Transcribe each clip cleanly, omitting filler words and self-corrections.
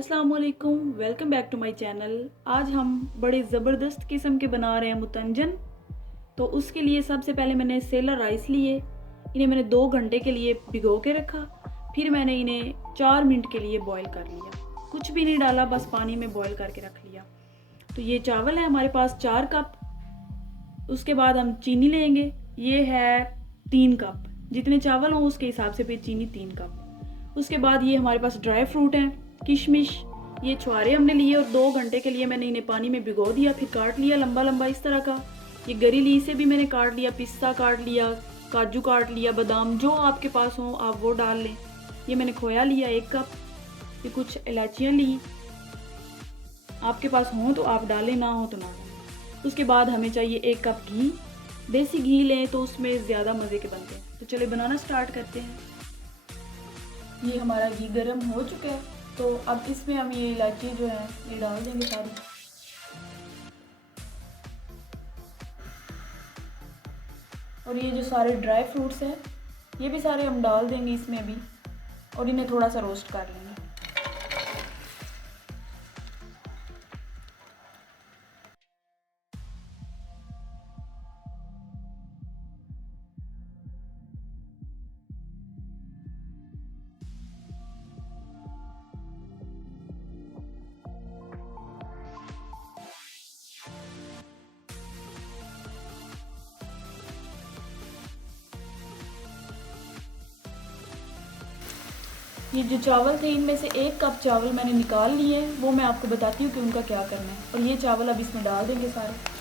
अस्सलाम वालेकुम, welcome back to my channel. आज हम बड़े ज़बरदस्त किस्म के बना रहे हैं मुतंजन। तो उसके लिए सबसे पहले मैंने सेलर राइस लिए, इन्हें मैंने 2 घंटे के लिए भिगो के रखा। फिर मैंने इन्हें 4 मिनट के लिए बॉईल कर लिया। कुछ भी नहीं डाला, बस पानी में बॉईल करके रख लिया। तो ये चावल है हमारे पास 4 कप। उसके बाद हम चीनी लेंगे, ये है 3 कप। जितने चावल हों उसके हिसाब से फिर चीनी 3 कप। उसके बाद ये हमारे पास ड्राई फ्रूट हैं, किशमिश, ये छुहारे हमने लिए और 2 घंटे के लिए मैंने इन्हें पानी में भिगो दिया। फिर काट लिया लंबा लंबा इस तरह का। ये गरी ली से भी मैंने काट लिया, पिस्ता काट लिया, काजू काट लिया, बादाम जो आपके पास हो आप वो डाल लें। ये मैंने खोया लिया 1 कप। ये कुछ इलायचियाँ ली, आपके पास हों तो आप डालें, ना हो तो ना डालें। उसके बाद हमें चाहिए 1 कप घी। देसी घी लें तो उसमें ज़्यादा मज़े के बनते हैं। तो चले बनाना स्टार्ट करते हैं। ये हमारा घी गर्म हो चुका है, तो अब इसमें हम ये इलायची जो है ये डाल देंगे सारी। और ये जो सारे ड्राई फ्रूट्स हैं ये भी सारे हम डाल देंगे इसमें भी, और इन्हें थोड़ा सा रोस्ट कर लेंगे। ये जो चावल थे इनमें से 1 कप चावल मैंने निकाल लिए हैं, वो मैं आपको बताती हूँ कि उनका क्या करना है। और ये चावल अब इसमें डाल देंगे सारे।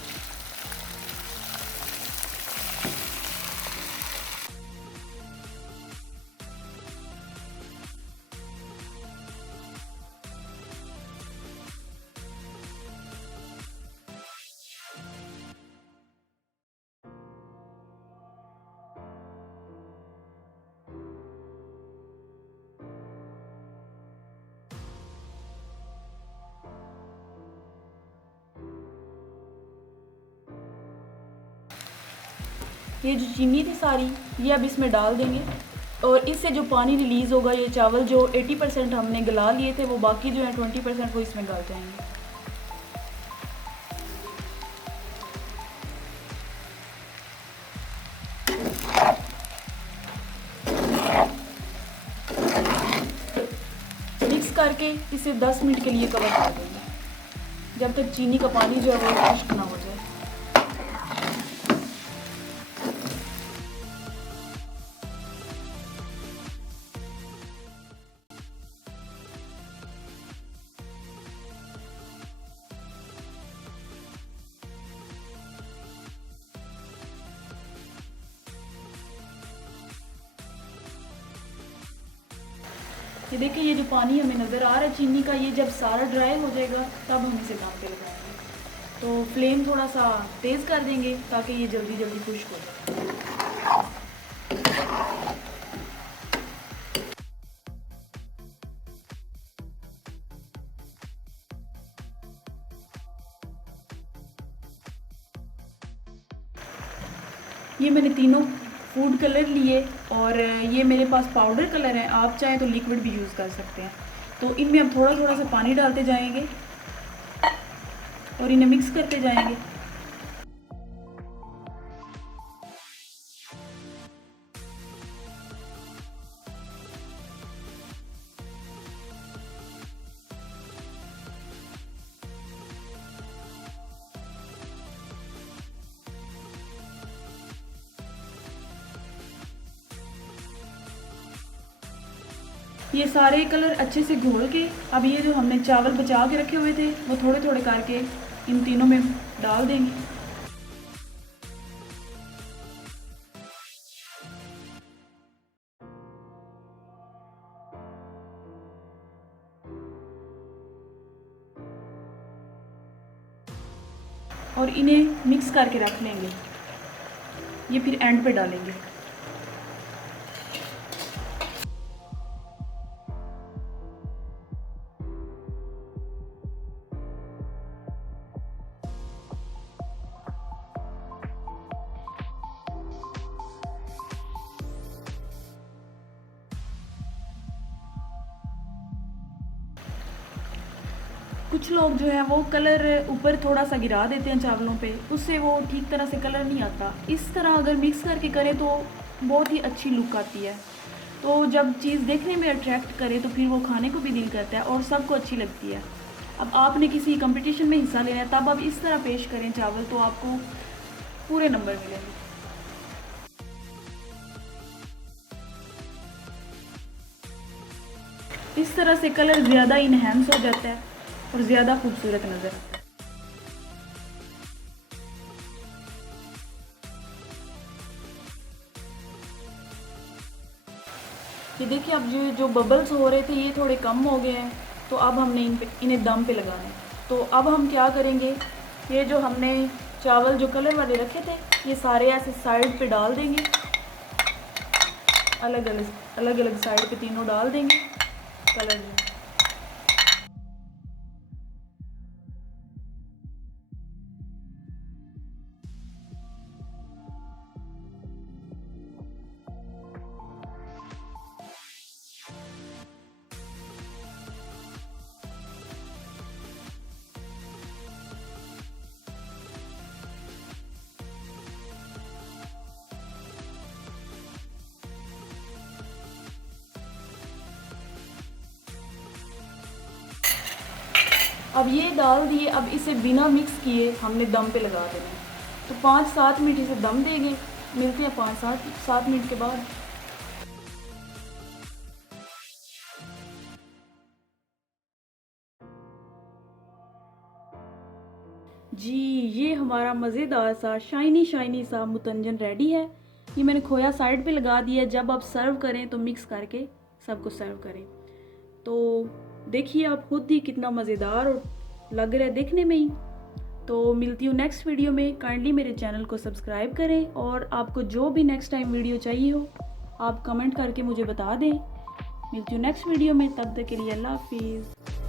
ये जो चीनी थी सारी ये अब इसमें डाल देंगे, और इससे जो पानी रिलीज़ होगा, ये चावल जो 80% हमने गला लिए थे वो बाकी जो है 20% वो इसमें डाल जाएंगे। मिक्स करके इसे 10 मिनट के लिए कवर कर देंगे, जब तक चीनी का पानी जो है वो खुश्क ना हो जाए। ये देखिए, ये जो पानी हमें नज़र आ रहा है चीनी का, ये जब सारा ड्राई हो जाएगा तब हम इसे दम पे लगाएंगे। तो फ्लेम थोड़ा सा तेज़ कर देंगे ताकि ये जल्दी जल्दी खुश्क हो जाए। ये मैंने तीनों फूड कलर लिए, और ये मेरे पास पाउडर कलर है, आप चाहें तो लिक्विड भी यूज़ कर सकते हैं। तो इनमें हम थोड़ा थोड़ा सा पानी डालते जाएंगे और इन्हें मिक्स करते जाएंगे। ये सारे कलर अच्छे से घोल के अब ये जो हमने चावल बचा के रखे हुए थे वो थोड़े थोड़े करके इन तीनों में डाल देंगे। और इन्हें मिक्स करके रख लेंगे, ये फिर एंड पे डालेंगे। कुछ लोग जो है वो कलर ऊपर थोड़ा सा गिरा देते हैं चावलों पे, उससे वो ठीक तरह से कलर नहीं आता। इस तरह अगर मिक्स करके करें तो बहुत ही अच्छी लुक आती है। तो जब चीज़ देखने में अट्रैक्ट करे तो फिर वो खाने को भी दिल करता है और सबको अच्छी लगती है। अब आपने किसी कंपटीशन में हिस्सा लेना है तब आप इस तरह पेश करें चावल, तो आपको पूरे नंबर मिलेंगे। इस तरह से कलर ज़्यादा इन्हेंस हो जाता है और ज़्यादा खूबसूरत नज़र आता है। ये देखिए, अब जो बबल्स हो रहे थे ये थोड़े कम हो गए हैं, तो अब हमने इन्हें दम पे लगाना है। तो अब हम क्या करेंगे, ये जो हमने चावल जो कलर वाले रखे थे ये सारे ऐसे साइड पे डाल देंगे, अलग अलग साइड पे तीनों डाल देंगे कलर। अब ये डाल दिए, अब इसे बिना मिक्स किए हमने दम पे लगा देना है। तो 5-7 मिनट इसे दम देंगे, मिलते हैं 5-7 मिनट के बाद। जी, ये हमारा मज़ेदार सा शाइनी सा मुतंजन रेडी है। ये मैंने खोया साइड पे लगा दिया। जब आप सर्व करें तो मिक्स करके सबको सर्व करें। तो देखिए आप खुद ही कितना मज़ेदार और लग रहा है देखने में ही। तो मिलती हूँ नेक्स्ट वीडियो में। काइंडली मेरे चैनल को सब्सक्राइब करें और आपको जो भी नेक्स्ट टाइम वीडियो चाहिए हो आप कमेंट करके मुझे बता दें। मिलती हूँ नेक्स्ट वीडियो में, तब तक के लिए अल्लाह हाफिज़।